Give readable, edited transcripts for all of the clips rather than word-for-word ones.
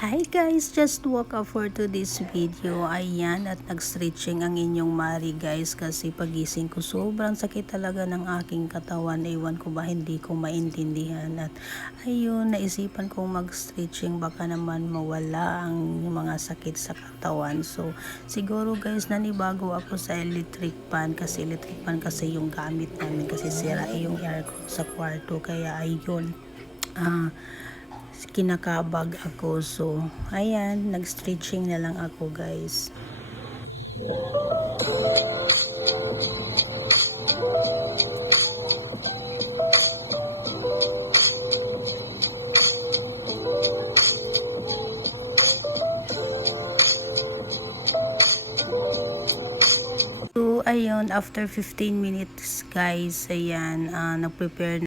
Hi guys, just woke up for today's video. Ayan, at nag-stretching ang inyong Mari guys kasi pagising ko sobrang sakit talaga ng aking katawan. Ewan ko ba hindi ko maintindihan at ayun, naisipan kong mag-stretching baka naman mawala ang mga sakit sa katawan. So siguro guys nanibago ako sa electric fan kasi yung gamit namin kasi sira yung aircon sa kwarto kaya ayun. Kinakabag ako, so ayan, nag-stretching na lang ako guys. So ayun, after 15 minutes guys, ayan, nag-prepare.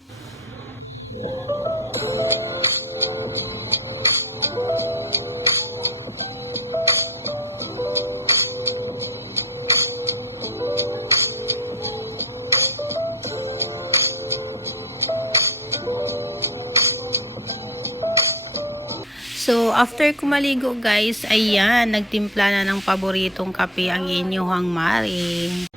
So, after ko maligo guys, ayan, nagtimpla na ng paboritong kape ang inyong Mari.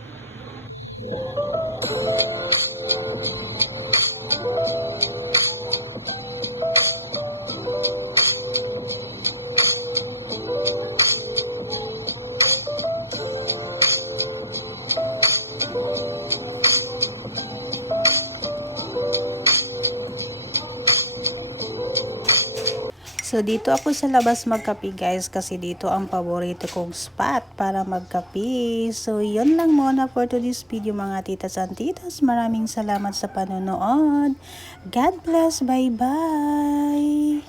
So, dito ako sa labas magkape guys kasi dito ang paborito kong spot para magkape. So, yun lang muna for today's video mga titas and titas. Maraming salamat sa panonood. God bless. Bye-bye.